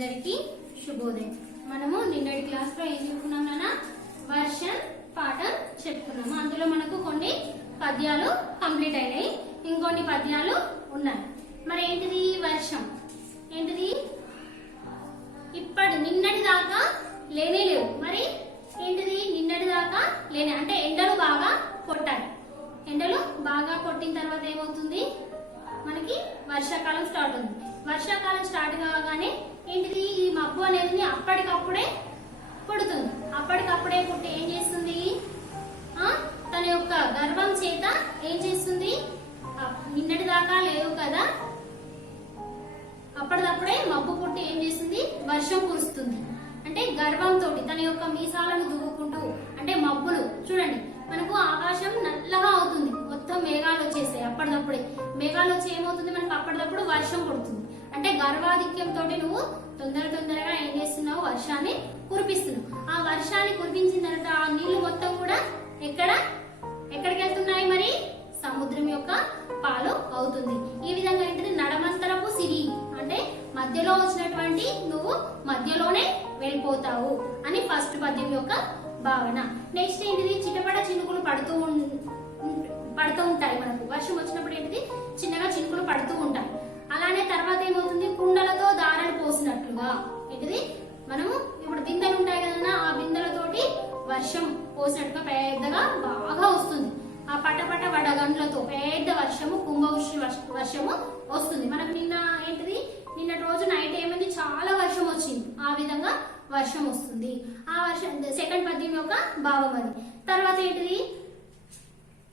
అందరికీ శుభోదయం. మనము నిన్నటి క్లాస్ లో ఏం చెప్పుకున్నాం నాన్న? వర్షం పాఠం చెప్పుకున్నాము. అందులో మనకు కొన్ని పద్యాలు కంప్లీట్ అయినాయి, ఇంకొన్ని పద్యాలు ఉన్నాయి. మరి ఏంటిది వర్షం? ఏంటిది నిన్నటి దాకా లేనే లేవు. మరి ఏంటిది నిన్నటి దాకా లేనే అంటే ఎండలు బాగా కొట్టాలి. ఎండలు బాగా కొట్టిన తర్వాత ఏమవుతుంది? మనకి వర్షాకాలం స్టార్ట్ అవుతుంది. వర్షాకాలం స్టార్ట్ కాగానే ఏంటిది ఈ మబ్బు అనేది అప్పటికప్పుడే పుడుతుంది. అప్పటికప్పుడే పుట్టి ఏం చేస్తుంది? తన యొక్క గర్వం చేత ఏం చేస్తుంది? నిన్నటి దాకా లేవు కదా, అప్పటికప్పుడే మబ్బు పుట్టి ఏం చేస్తుంది? వర్షం కురుస్తుంది. అంటే గర్వంతో తన యొక్క మీసాలను దువ్వుకుంటూ, అంటే మబ్బులు చూడండి, మనకు ఆకాశం నల్లగా అవుతుంది, మొత్తం మేఘాలు వచ్చేసాయి. అప్పటికప్పుడే మేఘాలు వచ్చి ఏమవుతుంది? మనకు అప్పటికప్పుడు వర్షం పడుతుంది. అంటే గర్వాధిక్యంతో నువ్వు తొందరగా ఏం చేస్తున్నావు? వర్షాన్ని కురిపిస్తున్నావు. ఆ వర్షాన్ని కురిపించిన తర్వాత ఆ నీళ్లు మొత్తం కూడా ఎక్కడికి వెళ్తున్నాయి? మరి సముద్రం యొక్క పాలు అవుతుంది. ఈ విధంగా ఏంటిది? నడమంతరపు సిరి అంటే మధ్యలో వచ్చినటువంటి నువ్వు మధ్యలోనే వెళ్ళిపోతావు అని ఫస్ట్ పద్యం యొక్క భావన. నెక్స్ట్ ఏంటిది? చిటపట చినుకులు పడుతూ ఉంటాయి. మనకు వర్షం వచ్చినప్పుడు ఏంటిది? చిన్నగా చినుకులు పడుతూ ఉంటాయి. అలానే తర్వాత ఏమవుతుంది? కుండలతో దారాలు పోసినట్లుగా ఏంటిది? మనము ఇప్పుడు బిందెలు ఉంటాయి కదా, ఆ బిందెలతోటి వర్షం పోసినట్టుగా పెద్దగా బాగా వస్తుంది. ఆ పటపట వడగండ్లతో పెద్ద వర్షము, కుంభవృష్టి వర్షము వస్తుంది. మనకు నిన్న ఏంటిది? నిన్నటి రోజు నైట్ ఏమైంది? చాలా వర్షం వచ్చింది. ఆ విధంగా వర్షం వస్తుంది. ఆ వర్షం సెకండ్ పద్యం యొక్క భావం అది. తర్వాత ఏంటిది?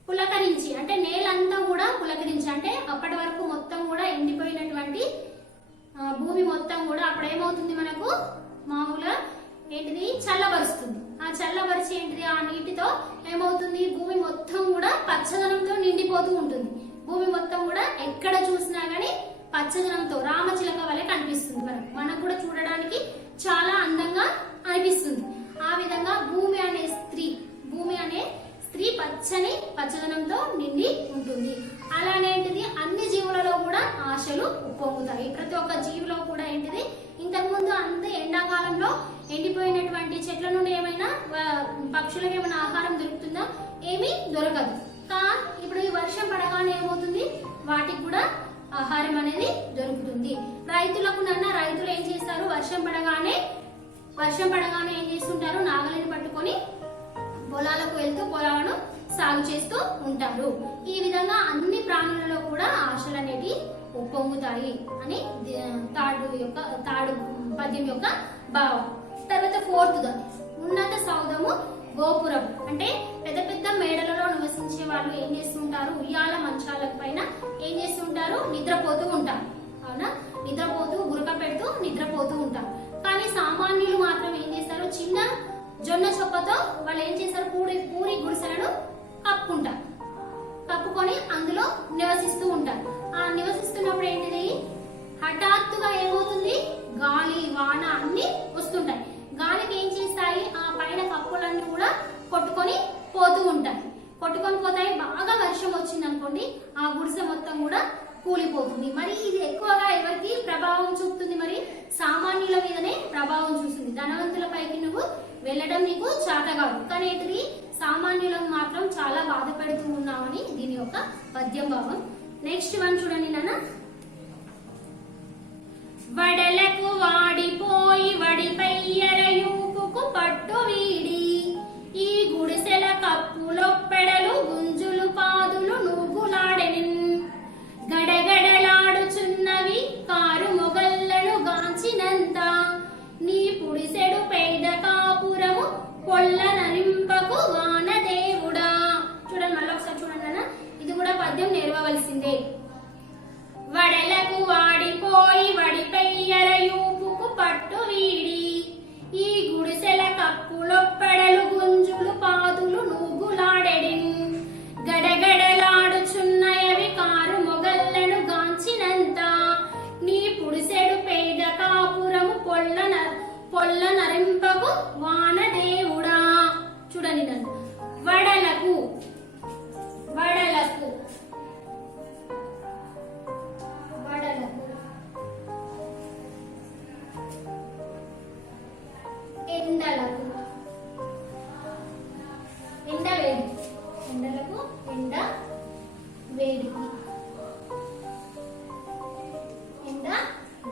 పులకరించి అంటే నేలంతా కూడా పులకరించి, అంటే అప్పటి వరకు మొత్తం కూడా ఎండిపోయినటువంటి భూమి మొత్తం కూడా అప్పుడు ఏమవుతుంది? మనకు మామూలుగా ఏంటిది? చల్లబరుస్తుంది. ఆ చల్లబరిచి ఏంటిది? ఆ నీటితో ఏమవుతుంది? భూమి మొత్తం కూడా పచ్చదనంతో నిండిపోతూ ఉంటుంది. భూమి మొత్తం కూడా ఎక్కడ చూసినా గానీ పచ్చదనంతో రామచిలక వలె కనిపిస్తుంది. మనకు కూడా చూడడానికి చాలా అందంగా అనిపిస్తుంది. ఆ విధంగా భూమి అనే స్త్రీ పచ్చదనంతో నిండి ఉంటుంది. అలానేంటిది? అన్ని జీవులలో కూడా ఆశలు ఉప్పొంగుతాయి. ప్రతి ఒక్క జీవిలో కూడా ఏంటిది? ఇంతకుముందు అంత ఎండాకాలంలో ఎండిపోయినటువంటి చెట్ల నుండి ఏమైనా పక్షులకు ఏమైనా ఆహారం దొరుకుతుందా? ఏమీ దొరకదు. ఇప్పుడు ఈ వర్షం పడగానే ఏమవుతుంది? వాటికి కూడా ఆహారం అనేది దొరుకుతుంది. రైతులు ఏం చేస్తారు? వర్షం పడగానే ఏం చేస్తుంటారు? నాగలిని పట్టుకొని పొలాలకు వెళ్తూ పొలాలను సాగు చేస్తూ ఉంటారు. ఈ విధంగా అన్ని ప్రాణులలో కూడా ఆశలు అనేవి ఉప్పొంగుతాయి అని తాడు పద్యం యొక్క భావం. తర్వాత ఫోర్త్ గా ఉన్నత సౌధము గోపురం అంటే పెద్ద పెద్ద మేడలలో నివసించే వాళ్ళు ఏం చేస్తుంటారు? ఉయ్యాల మంచాల పైన ఏం చేస్తుంటారు? నిద్రపోతూ ఉంటారు. అవునా? నిద్రపోతూ గురక పెడుతూ నిద్రపోతూ ఉంటారు. కానీ సామాన్యులు మాత్రం ఏం చేస్తారు? చిన్న జొన్న చొక్కతో వాళ్ళు ఏం చేస్తారు? పూరి గుడిసెలను కప్పుకొని అందులో నివసిస్తూ ఉంటారు. ఆ నివసిస్తున్నప్పుడు ఏంటిది? హఠాత్తుగా ఏమవుతుంది? గాలి వాన అన్ని వస్తుంటాయి. గాలికి ఏం చేస్తాయి? ఆ పైన కప్పులన్నీ కూడా కొట్టుకొని పోతాయి. బాగా వర్షం వచ్చింది అనుకోండి, ఆ గుడిసె మొత్తం కూడా కూలిపోతుంది. మరి ఇది ఎక్కువగా ఎవరికి ప్రభావం చూపుతుంది? మరి సామాన్యుల మీదనే ప్రభావం చూస్తుంది. ధనవంతుల పైకి నువ్వు వెళ్ళడం నీకు చేత కాదు, కానీ ఏంటిది? సామాన్యులకు మాత్రం చాలా బాధ పెడుతూ ఉన్నామని దీని యొక్క పద్యం భావం. నెక్స్ట్ వన్ చూడండి నాన్న. వడలకు వాడిపోయి వడిపై ఎరయూపుకు పట్టు వీడి, ఈ గుడిసెల కప్పులొప్పెడలు గుంజులు పాదులు నూగులాడెనిన్, గడగడలాడుచున్నవి కారు మొగళ్ళను గాంచినంత, నీ పుడిసెడు పేద కాపురము పొల్ల నరింపకు వానదేవుడా. చూడండి, మళ్ళీ ఒకసారి చూడండి అన్న, ఇది కూడా పద్యం నేర్వవలసిందే. వడలకు వాడిపోయి వడిపై ఎరయూపుకు పట్టు వీడి, ఈ గుడిసెల కప్పులొప్పెడలు గుంజులు పాదులు నూగులాడెడిన్, గడగడలాడుచున్నయవి కారు మొగళ్ళను గాంచినంత, నీ పుడిసెడు పేద కాపురము పొల్ల నరింపకు వానదేవుడా. చూడండి నన్ను. వడలకు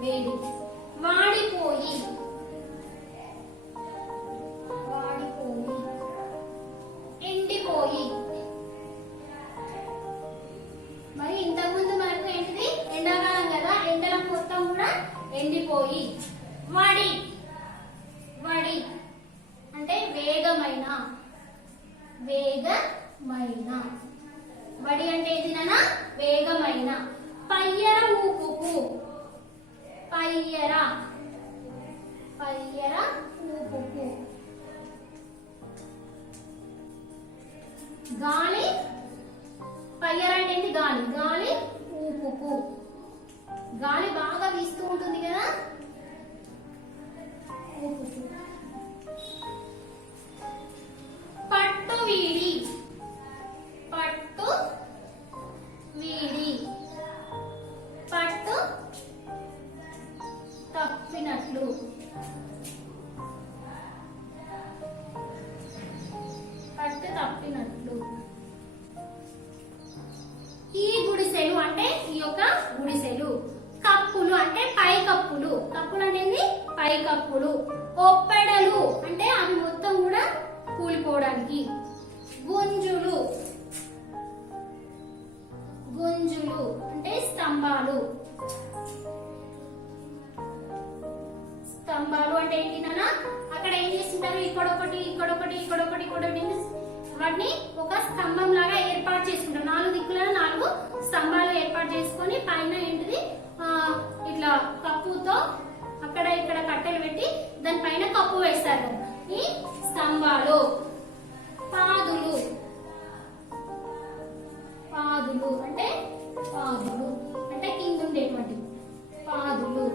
వేడి. వాడిపోయి, వాడిపోయి, ఎండిపోయి. మరి ఇంతకుముందు మనకు ఏంటిది ఎండాకాలం కదా, ఎండల మొత్తం కూడా ఎండిపోయి. వడి, వడి అంటే వేగమైన, వేగమైన. వడి అంటే ఏదినా వేగమైన. పయ్యర ఊపుకు, పయ్యర, పయ్యర ఊపుకు. గాలి, పయ్యర అంటే ఏంటి గాలి, గాలి ఊపుకు. గాలి బాగా వీస్తూ ఉంటుంది కదా, ఊపుకు. పట్టు వీడి, పట్టు వీడి. పట్టు తప్పినట్లు, పట్టు తప్పినట్లు. ఈ గుడిసెలు అంటే ఈ యొక్క గుడిసెలు. కప్పులు అంటే పై కప్పులు, కప్పులు అంటే పై కప్పులు. ఒప్పెడలు అంటే అవి మొత్తం కూడా కూలిపోవడానికి. గుంజులు, గుంజులు అంటే స్తంభాలు. స్తంభాలు అంటే ఏంటి నాన్న, అక్కడ ఏం చేస్తుంటారు, ఇక్కడొకటి ఇక్కడొకటి ఇక్కడొకటి ఇక్కడొకటి వాటిని ఒక స్తంభం లాగా ఏర్పాటు చేసుకుంటారు. 4 దిక్కులను 4 స్తంభాలు ఏర్పాటు చేసుకొని పైన ఏంటిది ఇట్లా కప్పుతో అక్కడ ఇక్కడ కట్టెలు పెట్టి దానిపైన కప్పు వేస్తారు. ఈ స్తంభాలు. పాదులు, పాదులు అంటే పాదులు అంటే కింద ఉండేటువంటి పాదులు.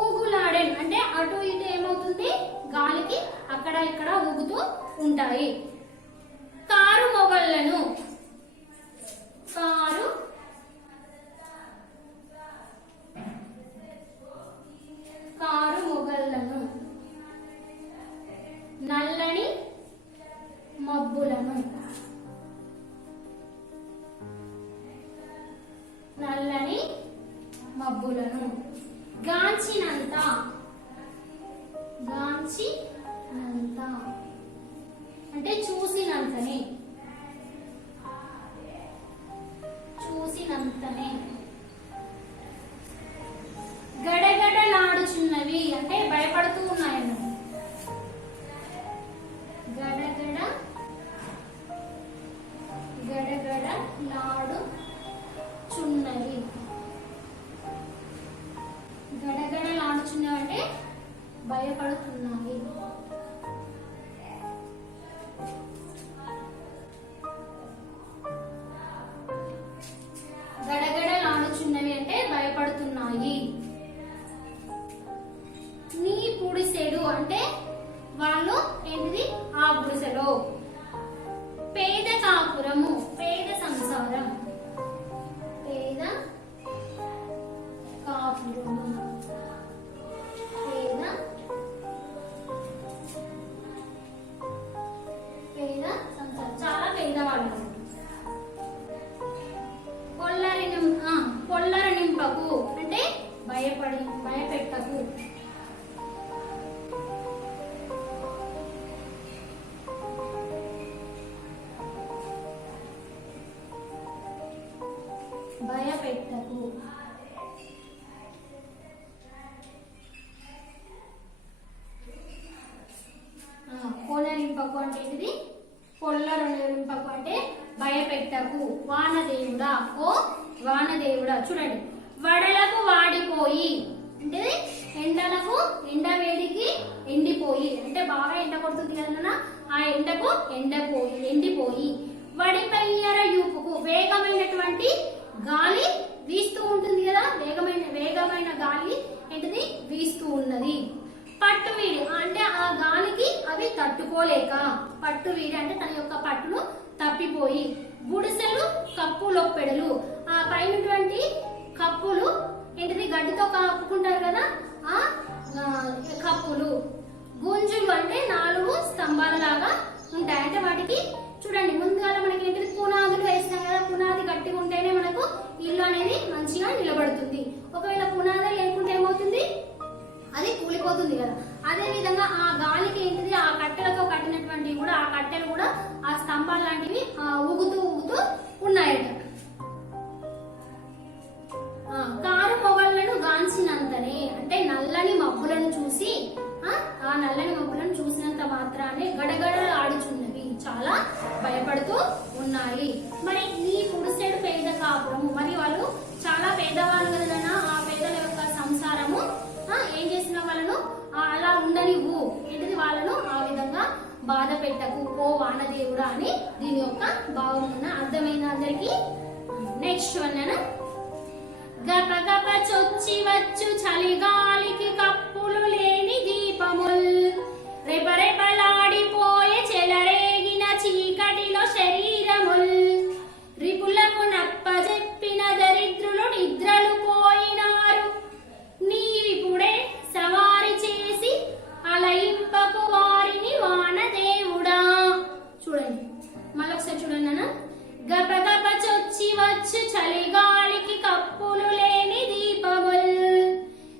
ఊగులాడెన్ అంటే అటు ఇటు ఏమవుతుంది, గాలికి అక్కడ ఇక్కడ ఊగుతూ ఉంటాయి. కారు మొగళ్ళను, కారు కారు మొగళ్ళను. నల్లని మబ్బులను, నల్లని మబ్బులను. గాంచినంత, గాంచినంత అంటే చూసినంతనే, చూసినంతనే. గడగడలాడుచున్నవి అంటే భయపడుతూ ఉన్నాయన్న. గడగడ, గడగడలాడుచున్నవి. గడగడలాడుచున్నవి అంటే భయపడుతున్నాయి. గడగడలాడుచున్నవి అంటే భయపడుతున్నాయి. నీ పుడిసెడు అంటే వాళ్ళు ఏంటిది ఆ గుడిసెలో. పేద కాపురము, పేద సంసారం, పేద కాపురము, పేద పేద సంసారం, చాలా పేదవాళ్ళు. పొల్లర నింపకు అంటే భయపెట్టకు. భయపెట్టకు. కోనరింపకు అంటే ఏంటిది, పొల్లరింపకు అంటే భయపెట్టకు. వానదేవుడా, ఓ వానదేవుడా. చూడండి, వడలకు వాడిపోయి అంటే ఎండలకు, ఎండ వేడికి ఎండిపోయి అంటే బాగా ఎండ కొడుతుంది కదా, ఆ ఎండకు ఎండిపోయి. వడిపయ్యర యూపుకు వేగమైనటువంటి గాలి వీస్తూ ఉంటుంది కదా, వేగమైన గాలి ఏంటిది వీస్తూ ఉన్నది. పట్టువీడి అంటే ఆ గాలికి అవి తట్టుకోలేక, పట్టువీడి అంటే తన యొక్క పట్టును తప్పిపోయి. గుడిసెలు కప్పులొప్పెడలు ఆ పైనటువంటి కప్పులు ఏంటిది గడ్డితో కప్పుకుంటారు కదా, ఆ కప్పులు. గుంజులు అంటే 4 స్తంభాల లాగా ఉంటాయి. అంటే వాటికి చూడండి ముందుగా మనకి ఏంటిది పునాదులు వేస్తాం కదా, పునాది గట్టిగా ఉంటేనే మనకు ఇల్లు అనేది మంచిగా నిలబడుతుంది. ఒకవేళ అనేవి ఊగుతూ ఊగుతూ ఉన్నాయట. కారు మొగళ్లను గాంచినంతనే అంటే నల్లని మబ్బులను చూసి ఆ నల్లని మబ్బులను చూసినంత మాత్రానే గడగడ ఆడుచున్నవి, చాలా భయపడుతూ ఉన్నాయి. మరి ఈ పురుషుడు పేద కాపురము, మరి వాళ్ళు చాలా పేదవాళ్ళు కదనా, ఆ పేదల యొక్క సంసారము ఏం చేసిన వాళ్ళను అలా ఉండనివ్వు, ఏంటిది వాళ్ళను ఆ విధంగా బాధ పెట్టకు ఓ వానదేవుడా అని దీని యొక్క భావం ఉన్న అర్థమైన అందరికి. నెక్స్ట్ వన్, గప గప చొచ్చి వచ్చు చలిగాలికి కప్పులు లేని దీపముల్, రెపరెపలాడిపోయే చెలరేగిన చీకటిలో శరీరముల్, రిపులకు నప్పజెప్పిన దరిద్రులు నిద్రలు పోయినారు, నీవిపుడే సవారి చేసి అలయింపకు వారిని వానదేవుడా. చూడండి మళ్ళొకసారి చూడండి అన్న. గప గప చొచ్చి వచ్చు చలిగాలికి కప్పులు లేని దీపముల్,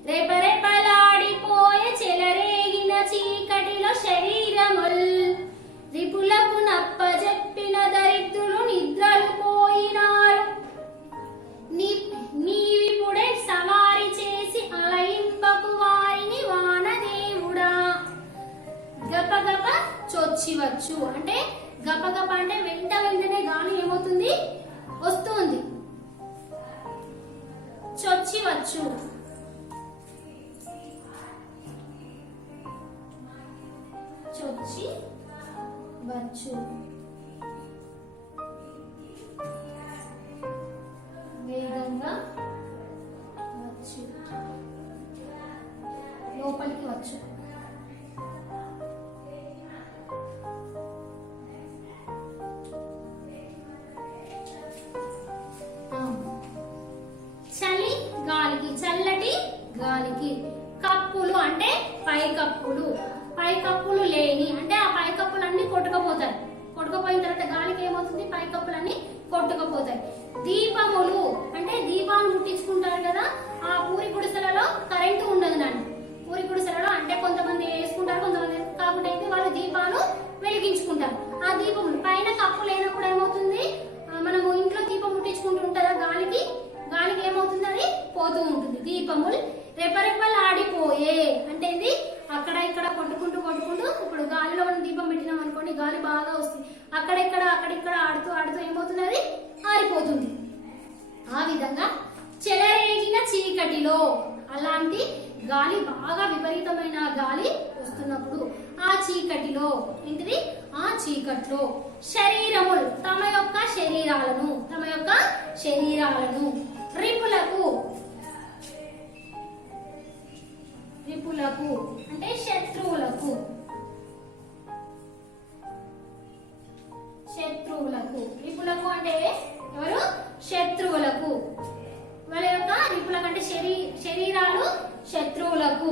రెపరెపలాడిపోయే చెలరేగిన చీకటిలో శరీరముల్, రిపులకు నప్పజెప్పిన దరిద్రులు నిద్రలు పోయినారు, నీవిపుడే సవారి చేసి అలయింపకు వారిని వానదేవుడా. గప గప చొచ్చివచ్చు అంటే గప గప అంటే వెంటనే గాలి ఏమవుతుంది, వస్తుంది. చొచ్చివచ్చు చొచ్చి వచ్చు, వేగంగా వచ్చు, లోపలికి వచ్చు. చలి గాలికి, చల్లటి గాలికి, కప్పులు అంటే పైకప్పులు, పైకప్పులు లేని అంటే ఆ పైకప్పులన్నీ కొట్టుకుపోతాయి. కొట్టుకుపోయిన తర్వాత గాలికి ఏమవుతుంది, పైకప్పులన్నీ కొట్టుకుపోతాయి. దీపములు అంటే దీపాలు ముట్టించుకుంటారు కదా, ఆ పూరి గుడిసెలలో కరెంటు ఉండదు నాన్న. పూరి గుడిసెలలో అంటే కొంతమంది వేసుకుంటారు, కొంతమంది కాకుండా అయితే వాళ్ళు దీపాలు వెలిగించుకుంటారు. ఆ దీపములు పైన కప్పు లేనప్పుడు ఏమవుతుంది, మనము ఇంట్లో దీపం ముట్టించుకుంటూ ఉంటారా, గాలికి ఏమవుతుంది, అది పోతూ ఉంటుంది. దీపములు రెపరెపలాడిపోయే అంటే ఇది అక్కడ ఇక్కడ కొట్టుకుంటూ ఇప్పుడు గాలిలో మనం దీపం పెట్టినాం అనుకోండి, గాలి బాగా వస్తుంది, అక్కడిక్కడ ఆడుతూ ఏమవుతుంది, అది ఆరిపోతుంది. ఆ విధంగా చెలరేగిన చీకటిలో, అలాంటి గాలి బాగా విపరీతమైన గాలి వస్తున్నప్పుడు ఆ చీకటిలో ఏంటిది, ఆ చీకట్లో శరీరములు తమ యొక్క శరీరాలను రిపులకు అంటే శత్రువులకు రిపులకు అంటే ఎవరు, శత్రువులకు. వాళ్ళ యొక్క రిపులకు అంటే శరీరాలు శత్రువులకు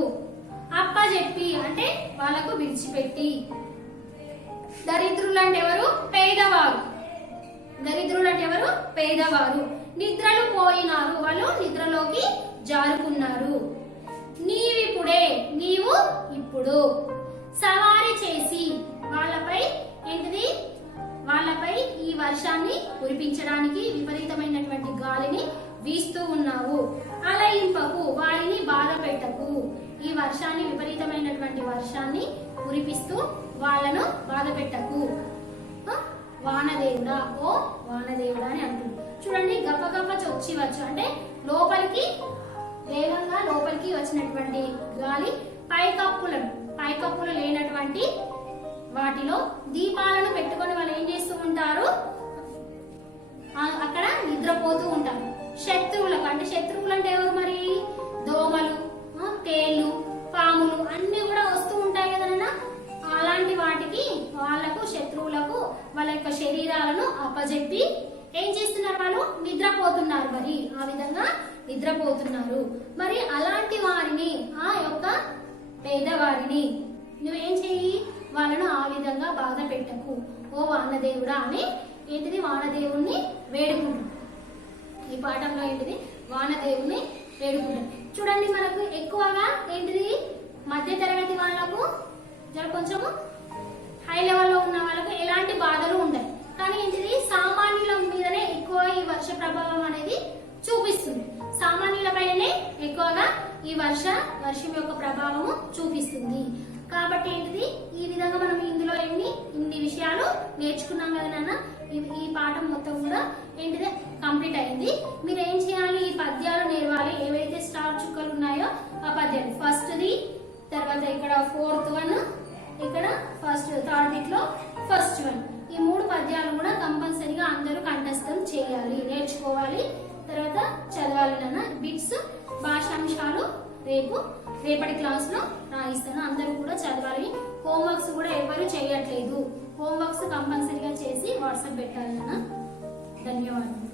అప్పజెప్పి అంటే వాళ్ళకు విడిచిపెట్టి. దరిద్రులు అంటే ఎవరు, పేదవారు. నిద్రలు పోయినారు, వాళ్ళు నిద్రలోకి జారుకున్నారు. నీవు ఇప్పుడు సవారి చేసి వాళ్ళపై ఈ వర్షాన్ని కురిపించడానికి విపరీతమైనటువంటి గాలిని వీస్తూ ఉన్నావు. అలయింపకు వారిని బాధ పెట్టకు, ఈ వర్షాన్ని విపరీతమైనటువంటి వర్షాన్ని కురిపిస్తూ వాళ్ళను బాధ పెట్టకు వానదేవుడా, ఓ వానదేవుడా అని అంటుంది. చూడండి గపగప చొచ్చివచ్చు అంటే వేగంగా లోపలికి వచ్చినటువంటి గాలి పైకప్పులు లేనటువంటి వాటిలో దీపాలను పెట్టుకొని వాళ్ళు ఏం చేస్తూ ఉంటారు, అక్కడ నిద్రపోతూ ఉంటారు. శత్రువులకు అంటే ఎవరు మరి, దోమలు, తేళ్లు, పాములు అన్ని కూడా వస్తూ ఉంటాయి కదన్నా. అలాంటి వాటికి వాళ్ళకు శత్రువులకు వాళ్ళ యొక్క శరీరాలను అప్పజెప్పి ఏం చేస్తున్నారు, వాళ్ళు నిద్రపోతున్నారు. మరి ఆ విధంగా నిద్రపోతున్నారు. మరి అలాంటి వారిని, ఆ యొక్క పేదవారిని నువ్వేం చెయ్యి, వాళ్ళను ఆ విధంగా బాధ పెట్టకు ఓ వానదేవుడా అని ఏంటిది, వానదేవుణ్ణి వేడుకుంటాం. ఈ పాఠంలో ఏంటిది, వానదేవుణ్ణి వేడుకుంటాం. చూడండి మనకు ఎక్కువగా ఏంటిది, మధ్య తరగతి వాళ్ళకు కొంచెము హై లెవెల్లో ఉన్న వాళ్ళకు ఎలాంటి బాధలు ఉంటాయి. కానీ ఏంటిది సామాన్యుల మీదనే ఎక్కువ ఈ వర్ష ప్రభావం అనేది చూపిస్తుంది. సామాన్యుల పైనే ఎక్కువగా ఈ వర్షం యొక్క ప్రభావము చూపిస్తుంది. కాబట్టి ఏంటిది ఈ విధంగా మనం ఇందులో ఇన్ని విషయాలు నేర్చుకున్నాం కదా నాన్న. ఈ పాఠం మొత్తం కూడా ఏంటిది కంప్లీట్ అయింది. మీరు ఏం చేయాలి, ఈ పద్యాలు నేర్వాలి. ఏవైతే స్టార్ చుక్కలు ఉన్నాయో ఆ పద్యాలు ఫస్ట్ది, తర్వాత ఇక్కడ 4th వన్, ఇక్కడ థర్డ్ బిట్లో ఫస్ట్ వన్. ఈ 3 పద్యాలు కూడా కంపల్సరీగా అందరూ కంఠస్థం చేయాలి, నేర్చుకోవాలి, తర్వాత చదవాలి నాన్న. బిట్స్ భాషాంశాలు రేపటి క్లాస్ లో రాయిస్తాను. అందరూ కూడా చదవాలి. హోంవర్క్స్ కూడా ఎవరు చేయట్లేదు. హోంవర్క్స్ కంపల్సరీగా చేసి వాట్సాప్ పెట్టాలి నాన్న. ధన్యవాదాలు.